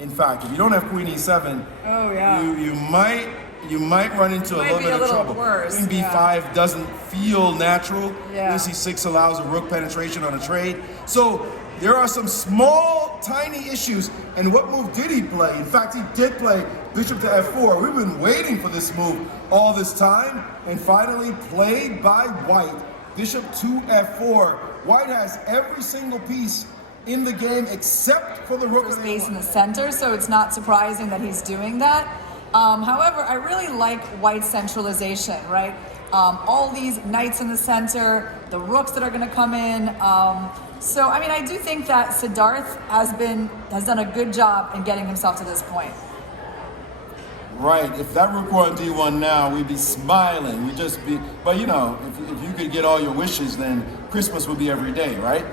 In fact, if you don't have queen e7, oh yeah, you might run into a little bit of trouble. Worse. Queen b5 doesn't feel natural. Yeah. Queen c6 allows a rook penetration on a trade. So there are some small, tiny issues. And what move did he play? In fact, he did play bishop to f4. We've been waiting for this move all this time, and finally played by white. Bishop to f4. White has every single piece in the game except for the rook space in the center, so it's not surprising that he's doing that. However, I really like white's centralization, right? All these knights in the center, the rooks that are going to come in. So, I mean, I do think that Siddharth has done a good job in getting himself to this point. Right. If that rook were on d1 now, we'd be smiling. We'd just be. But you know, if you could get all your wishes, then Christmas would be every day, right?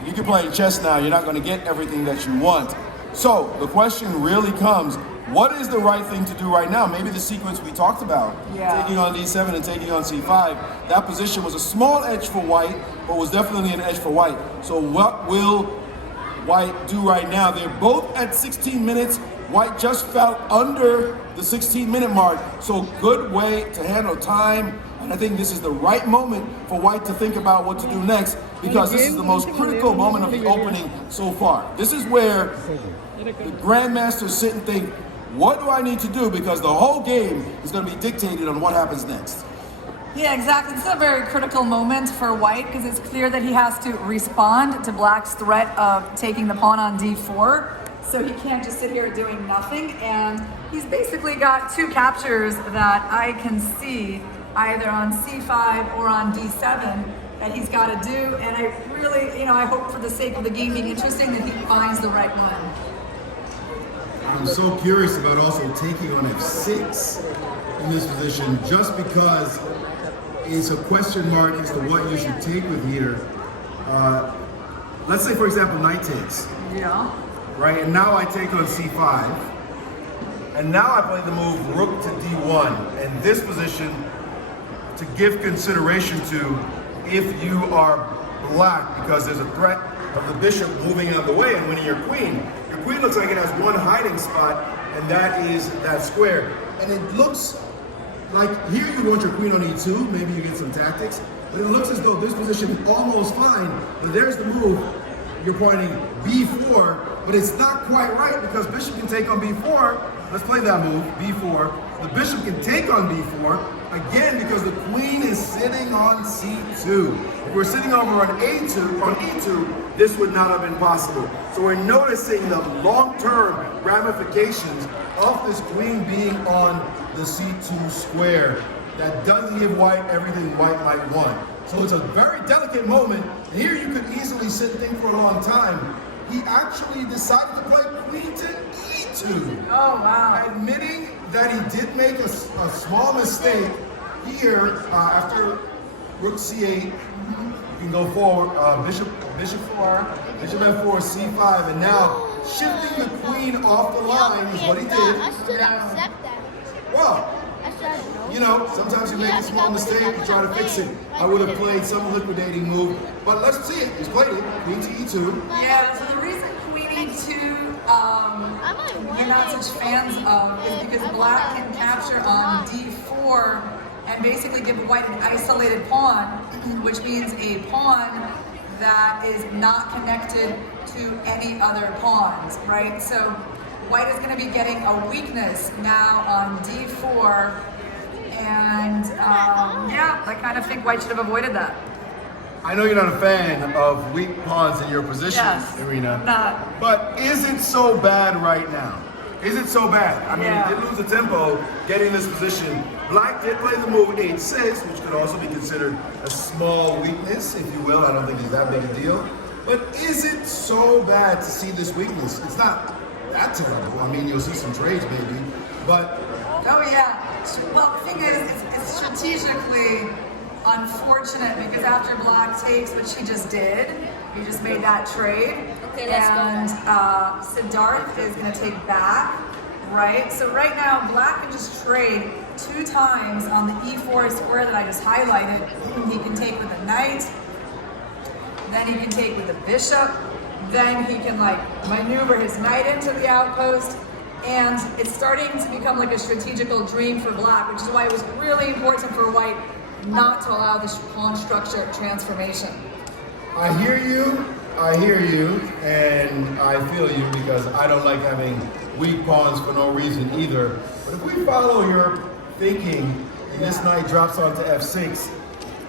If you can play chess now, you're not going to get everything that you want. So the question really comes: what is the right thing to do right now? Maybe the sequence we talked about, taking on d7 and taking on c5. That position was a small edge for white, but was definitely an edge for white. So what will white do right now? They're both at 16 minutes. White just fell under the 16-minute mark. So good way to handle time. And I think this is the right moment for white to think about what to do next, because this is the most critical moment of the opening so far. This is where the grandmasters sit and think, what do I need to do? Because the whole game is going to be dictated on what happens next. Yeah, exactly. This is a very critical moment for white, because it's clear that he has to respond to black's threat of taking the pawn on d4. So he can't just sit here doing nothing. And he's basically got two captures that I can see either on c5 or on d7 that he's got to do. And I really, I hope for the sake of the game being interesting that he finds the right one. I'm so curious about also taking on f6 in this position, just because it's a question mark as to what you should take with here. Let's say, for example, knight takes. Yeah. Right, and now I take on c5. And now I play the move rook to d1. And this position to give consideration to if you are black, because there's a threat of the bishop moving out of the way and winning your queen. Your queen looks like it has one hiding spot, and that is that square. And it looks like here you want your queen on e2, maybe you get some tactics, but it looks as though this position is almost fine. But there's the move. You're pointing b4, but it's not quite right, because bishop can take on b4. Let's play that move, b4. The bishop can take on b4, again, because the queen is sitting on c2. If we're sitting over on e2, this would not have been possible. So we're noticing the long-term ramifications of this queen being on the c2 square. That doesn't give white everything white might want. So it's a very delicate moment. And here you could easily sit and think for a long time. He actually decided to play queen to e2. Oh, wow. Admitting that he did make a small mistake here after rook c8. You can go forward, bishop 4, bishop f4, c5, and now shifting the queen off the line is what he did. I should accept that. Well, sometimes you make a small mistake, you try to fix it. I would have played some liquidating move, but let's see it. He's played it. Queen to e2. Yeah, so the reason queen e2 you're not such fans of is because black can capture on d4 and basically give white an isolated pawn, which means a pawn that is not connected to any other pawns, right? So white is going to be getting a weakness now on d4, and I kind of think white should have avoided that. I know you're not a fan of weak pawns in your position, Irina. Not. But is it so bad right now? Is it so bad? I mean, he did lose the tempo getting this position. Black did play the move h6, which could also be considered a small weakness, if you will. I don't think it's that big a deal. But is it so bad to see this weakness? It's not that terrible. I mean, you'll see some trades maybe, but... Oh yeah. Well, the thing is, it's strategically unfortunate, because after black takes, which he just did, he just made that trade, and Siddharth is going to take back, right? So right now, black can just trade 2 times on the e4 square that I just highlighted. He can take with a knight, then he can take with a bishop, then he can like maneuver his knight into the outpost. And it's starting to become like a strategical dream for black, which is why it was really important for white not to allow this pawn structure transformation. I hear you, and I feel you because I don't like having weak pawns for no reason either. But if we follow your thinking, and this knight drops onto f6,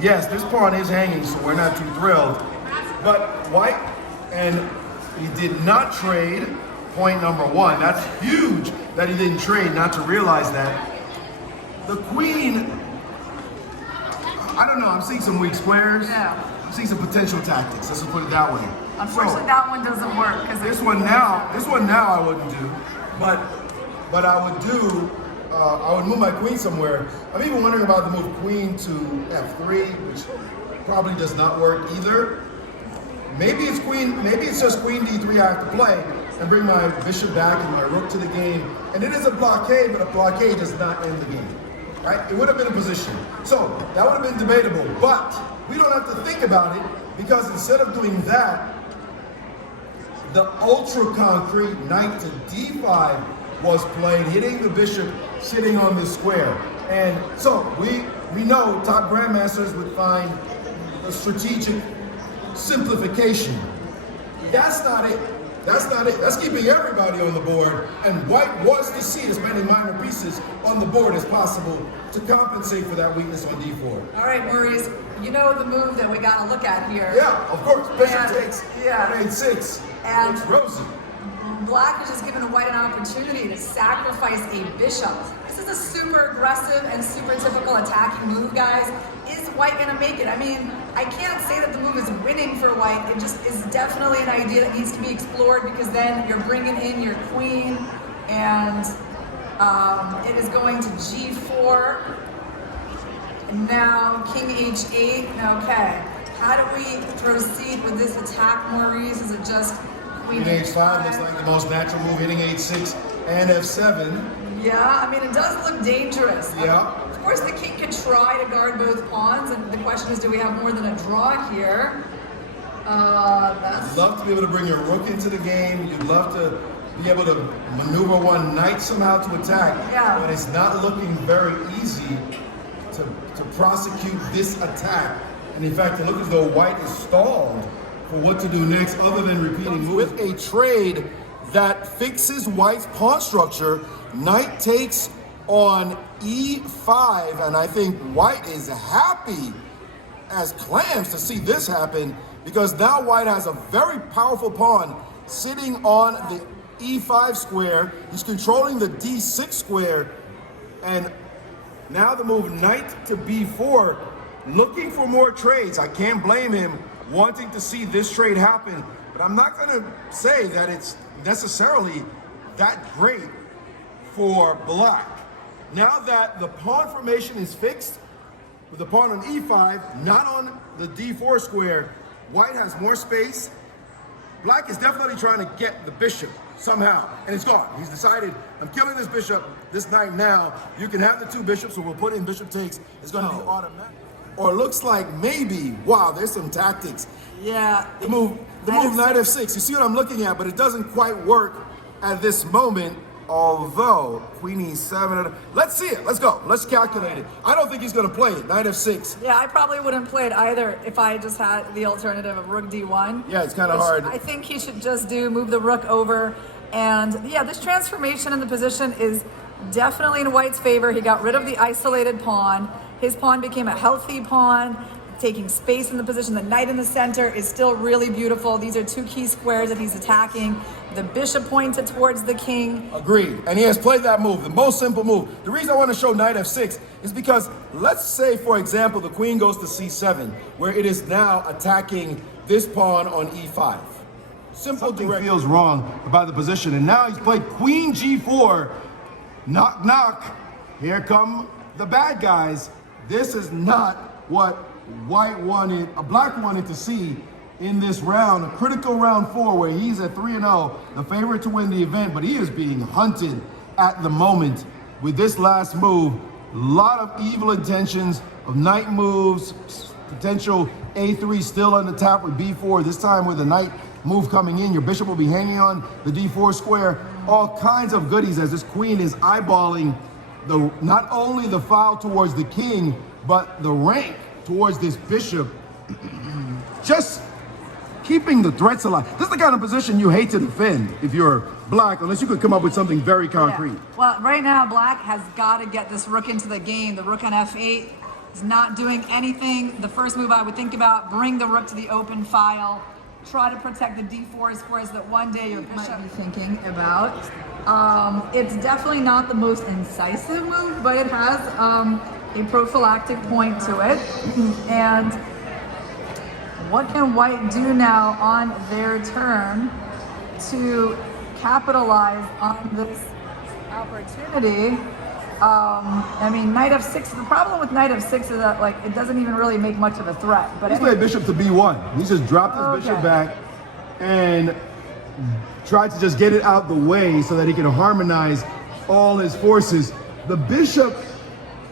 yes, this pawn is hanging, so we're not too thrilled. But white, and he did not trade point number one. That's huge that he didn't trade, not to realize that. The queen, I don't know, I'm seeing some weak squares. Yeah. I'm seeing some potential tactics, let's put it that way. Unfortunately, that one doesn't work. This one now I wouldn't do, but I would do, I would move my queen somewhere. I'm even wondering about the move queen to f3, which probably does not work either. Maybe it's just queen d3 I have to play and bring my bishop back and my rook to the game. And it is a blockade, but a blockade does not end the game, right? It would have been a position. So that would have been debatable, but we don't have to think about it because instead of doing that, the ultra concrete knight to d5 was played, hitting the bishop sitting on the square. And so we know top grandmasters would find a strategic simplification. That's not it. That's keeping everybody on the board. And white wants to see as many minor pieces on the board as possible to compensate for that weakness on d4. All right, Maurice, you know the move that we got to look at here. Yeah, of course. Bishop And- takes yeah. on a6. And- It's rosy. Black has just given white an opportunity to sacrifice a bishop. This is a super aggressive and super typical attacking move, guys. Is white gonna make it? I mean, I can't say that the move is winning for white. It just is definitely an idea that needs to be explored because then you're bringing in your queen and it is going to g4. And now king h8. Okay, how do we proceed with this attack, Maurice? Is it just queen Queen h5 looks like the most natural move, hitting h6 and f7. Yeah, I mean, it does look dangerous. Yeah. Of course, the king could try to guard both pawns, and the question is, do we have more than a draw here? You'd love to be able to bring your rook into the game. You'd love to be able to maneuver one knight somehow to attack. Yeah. But it's not looking very easy to prosecute this attack. And in fact, it looks as though white is stalled for what to do next other than repeating moves. With a trade that fixes white's pawn structure, knight takes on e5, and I think white is happy as clams to see this happen because now white has a very powerful pawn sitting on the e5 square. He's controlling the d6 square, and now the move knight to b4, looking for more trades. I can't blame him wanting to see this trade happen, but I'm not going to say that it's necessarily that great for black. Now that the pawn formation is fixed, with the pawn on e5, not on the d4 square, white has more space. Black is definitely trying to get the bishop somehow, and it's gone. He's decided, I'm killing this bishop, this knight now. You can have the two bishops, so we'll put in bishop takes. It's going to be automatic. Or it looks like maybe, wow, there's some tactics. Yeah. The move knight f6. You see what I'm looking at, but it doesn't quite work at this moment. Although queen e7, let's see it. Let's go. Let's calculate it. I don't think he's going to play it. Knight f6. Yeah, I probably wouldn't play it either if I just had the alternative of rook d1. Yeah, it's kind of hard. I think he should just move the rook over. And yeah, this transformation in the position is definitely in white's favor. He got rid of the isolated pawn. His pawn became a healthy pawn, taking space in the position. The knight in the center is still really beautiful. These are two key squares that he's attacking. The bishop pointed towards the king. Agreed. And he has played that move, the most simple move. The reason I want to show knight f6 is because let's say, for example, the queen goes to c7, where it is now attacking this pawn on e5. Simple, direct. Feels wrong about the position. And now he's played queen g4. Knock, knock. Here come the bad guys. This is not what white wanted, black wanted to see in this round, a critical round 4 where he's at 3-0, the favorite to win the event, but he is being hunted at the moment with this last move. A lot of evil intentions of knight moves, potential a3 still on the top with b4, this time with the knight move coming in. Your bishop will be hanging on the d4 square. All kinds of goodies as this queen is eyeballing not only the file towards the king, but the rank towards this bishop. Just keeping the threats alive. This is the kind of position you hate to defend if you're black, unless you could come up with something very concrete. Yeah. Well, right now, black has got to get this rook into the game. The rook on f8 is not doing anything. The first move I would think about, bring the rook to the open file. Try to protect the d4 squares that one day your bishop might be thinking about. It's definitely not the most incisive move, but it has a prophylactic point to it. And what can white do now on their turn to capitalize on this opportunity? I mean, knight f6, the problem with knight f6 is that, like, it doesn't even really make much of a threat. But he's played bishop to b1. He just dropped his bishop back and tried to just get it out the way so that he can harmonize all his forces. The bishop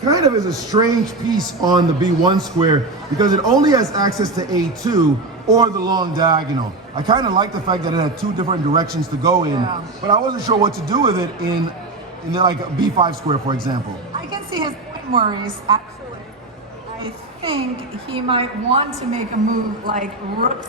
kind of is a strange piece on the b1 square because it only has access to a2 or the long diagonal. I kind of like the fact that it had two different directions to go in, but I wasn't sure what to do with it in like a b5 square, for example. I can see his point, Maurice. Actually, I think he might want to make a move like rook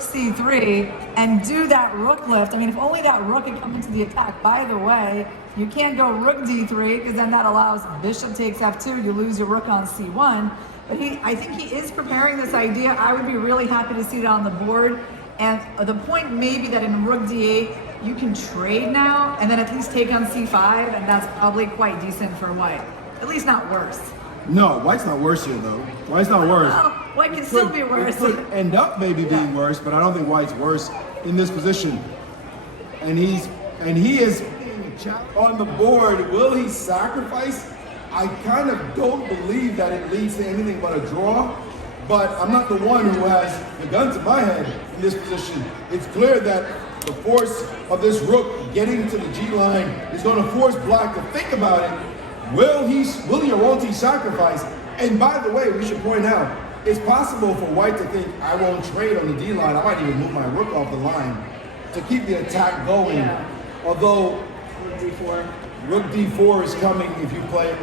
c3, and do that rook lift. I mean, if only that rook had come into the attack. By the way, you can't go rook d3 because then that allows bishop takes f2. You lose your rook on c1. But I think he is preparing this idea. I would be really happy to see it on the board. And the point may be that in rook d8, you can trade now and then at least take on c5, and that's probably quite decent for white. At least not worse. No, white's not worse here, though. White's not worse. Well, white can still be worse. It could end up maybe being worse, but I don't think white's worse in this position. And he is on the board. Will he sacrifice? I kind of don't believe that it leads to anything but a draw, but I'm not the one who has the gun to my head in this position. It's clear that the force of this rook getting to the G line is going to force black to think about it. Will he or won't he sacrifice? And by the way, we should point out, it's possible for white to think, I won't trade on the D line. I might even move my rook off the line to keep the attack going. Yeah. Although rook d4 is coming if you play it.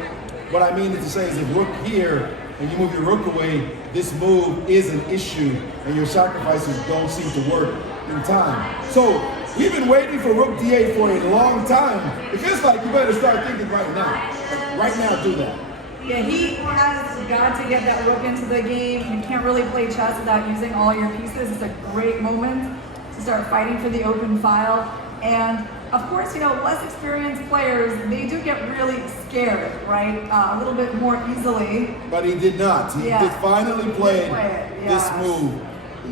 What I mean to say is if rook here and you move your rook away, this move is an issue and your sacrifices don't seem to work in time. So we've been waiting for rook d8 for a long time. It feels like you better start thinking right now. Right now, do that. Yeah, he has got to get that rook into the game. You can't really play chess without using all your pieces. It's a great moment to start fighting for the open file. And of course, you know, less experienced players, they do get really scared, right? A little bit more easily. But he did not. He did finally play this move,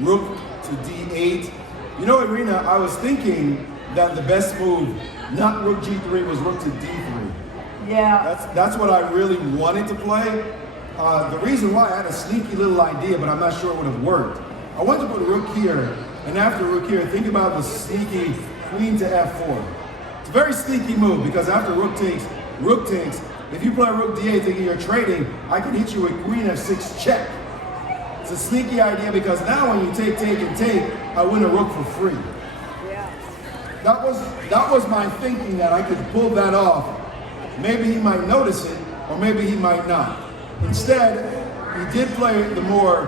rook to d8. You know, Irina, I was thinking that the best move, not rook g3, was rook to d3. Yeah. That's what I really wanted to play. The reason why, I had a sneaky little idea, but I'm not sure it would have worked. I wanted to put rook here, and after rook here, think about the sneaky queen to f4. It's a very sneaky move, because after rook takes, if you play rook d8 thinking you're trading, I can hit you with queen f6 check. It's a sneaky idea, because now when you take, I win a rook for free. Yeah. That was my thinking, that I could pull that off. Maybe he might notice it, or maybe he might not. Instead, he did play the more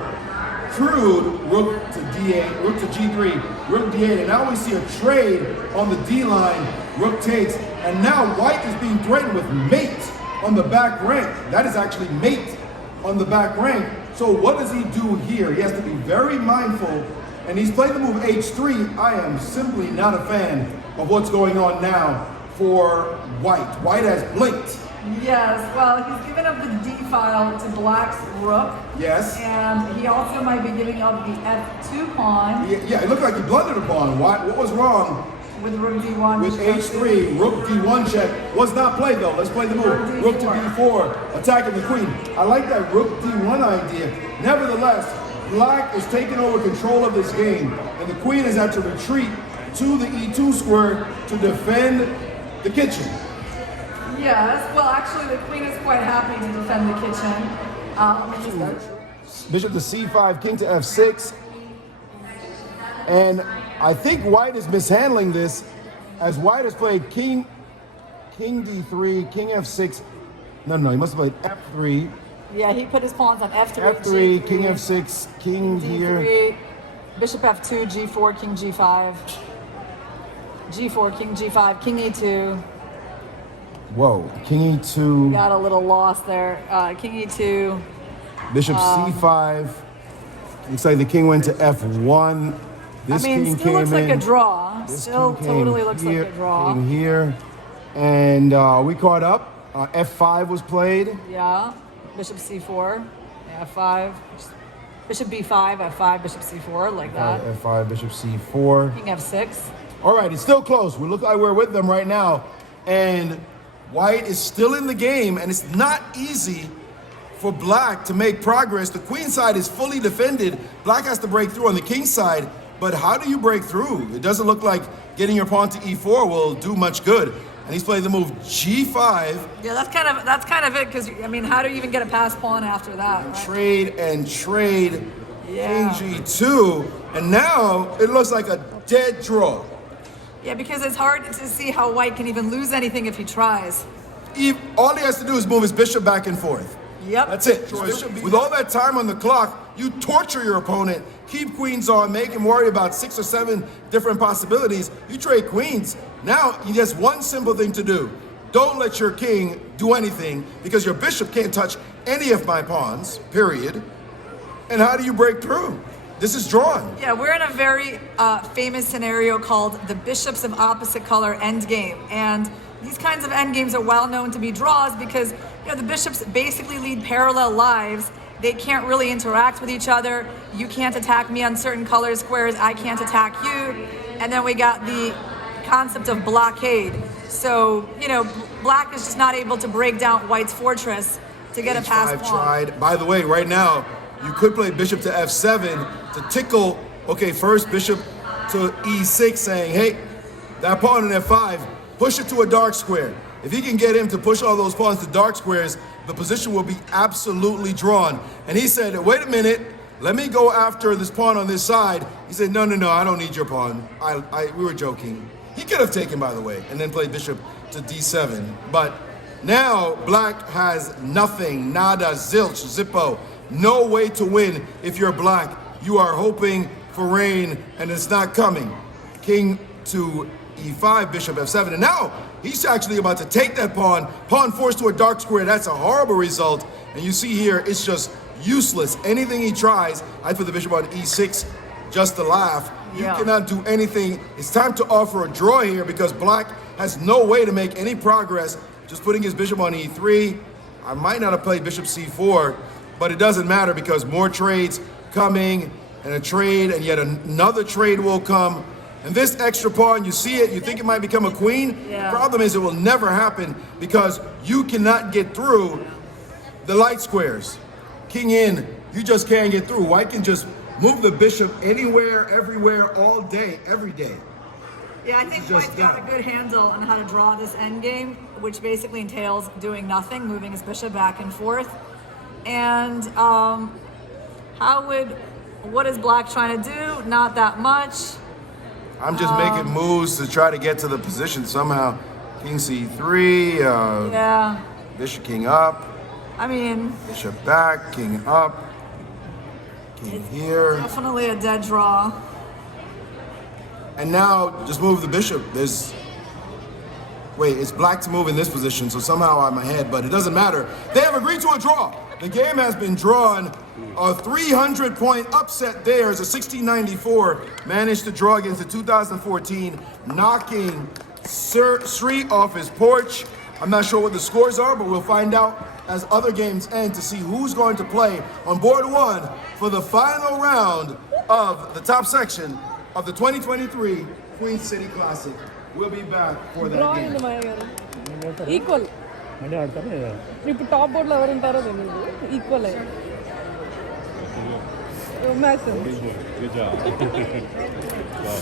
crude rook to d8, rook to g3, rook d8, and now we see a trade on the d line, rook takes, and now white is being threatened with mate on the back rank. That is actually mate on the back rank. So what does he do here? He has to be very mindful, and he's playing the move h3. I am simply not a fan of what's going on now for white. White has blinked. Yes, well, he's given up the d file to black's rook. Yes. And he also might be giving up the f2 pawn. Yeah, it looked like he blundered a pawn. What was wrong? With rook d1. With h3, rook d1 check was not played though. Let's play the move. Rook to d4, attacking the queen. I like that rook d1 idea. Nevertheless, black is taking over control of this game, and the queen has had to retreat to the e2 square to defend the kitchen. Yes, well, actually, the queen is quite happy to defend the kitchen. Bishop to c5, king to f6. And I think White is mishandling this, as White has played King D3, King F6. No, he must have played F3. Yeah, he put his pawns on F3. F3, G3, King F6, King D3, here. Bishop F2, G4, King G5. G4, King G5, King E2. Whoa, King E2. Got a little lost there. King E2. Bishop C5. Looks like the king went to F1. This king still came looks like in. a draw. This Still king came totally looks here, like a draw. Came here, and we caught up. F5 was played. Yeah. Bishop C4. Yeah, F5. Bishop B5, F5, Bishop C4, like that. F5, Bishop C4. King F6. All right, it's still close. We look like we're with them right now, and White is still in the game, and it's not easy for Black to make progress. The queen side is fully defended. Black has to break through on the king side, but how do you break through? It doesn't look like getting your pawn to E4 will do much good. And he's playing the move G5. Yeah, that's kind of it, because I mean, how do you even get a pass pawn after that? Right? Trade and trade. Yeah. King G2, and now it looks like a dead draw. Yeah, because it's hard to see how White can even lose anything if he tries. All he has to do is move his bishop back and forth. Yep. That's it. With all that time on the clock, you torture your opponent, keep queens on, make him worry about 6 or 7 different possibilities. You trade queens. Now, he has one simple thing to do. Don't let your king do anything, because your bishop can't touch any of my pawns, period. And how do you break through? This is drawn. Yeah, we're in a very famous scenario called the bishops of opposite color endgame. And these kinds of endgames are well known to be draws because, you know, the bishops basically lead parallel lives. They can't really interact with each other. You can't attack me on certain color squares. I can't attack you. And then we got the concept of blockade. So, you know, Black is just not able to break down White's fortress to get a pass H5 pawn. tried. By the way, right now, you could play bishop to F7 to tickle, okay, first bishop to E6 saying, hey, that pawn in F5, push it to a dark square. If he can get him to push all those pawns to dark squares, the position will be absolutely drawn. And he said, wait a minute, let me go after this pawn on this side. He said, no, I don't need your pawn. We were joking. He could have taken, by the way, and then played bishop to D7. But now Black has nothing, nada, zilch, zippo, no way to win. If you're Black, you are hoping for rain, and it's not coming. King to E5, bishop F7, and now he's actually about to take that pawn forced to a dark square. That's a horrible result, and you see here, it's just useless. Anything he tries, I put the bishop on E6 just to laugh. You cannot do anything. It's time to offer a draw here because Black has no way to make any progress. Just putting his bishop on E3. I might not have played bishop C4, but it doesn't matter because more trades coming, and a trade, and yet another trade will come. And this extra pawn, you see it, you think it might become a queen. Yeah. The problem is it will never happen because you cannot get through the light squares. King in, you just can't get through. White can just move the bishop anywhere, everywhere, all day, every day. Yeah, I think White's got a good handle on how to draw this endgame, which basically entails doing nothing, moving his bishop back and forth. And what is Black trying to do? Not that much. I'm just making moves to try to get to the position somehow. King C3, Yeah, bishop king up, I mean, bishop back, king up, king here. definitely a dead draw. And now just move the bishop. Wait, it's Black to move in this position, so somehow I'm ahead, but it doesn't matter. They have agreed to a draw. The game has been drawn. A 300-point upset there as a 1694 managed to draw against the 2014, knocking Sri off his porch. I'm not sure what the scores are, but we'll find out as other games end to see who's going to play on board 1 for the final round of the top section of the 2023 Queen City Classic. We'll be back for that game. Equal ఇప్పుడు top బోర్డ్లో ఎవరు ఉంటారో తెలియదు equal match Good job. Wow.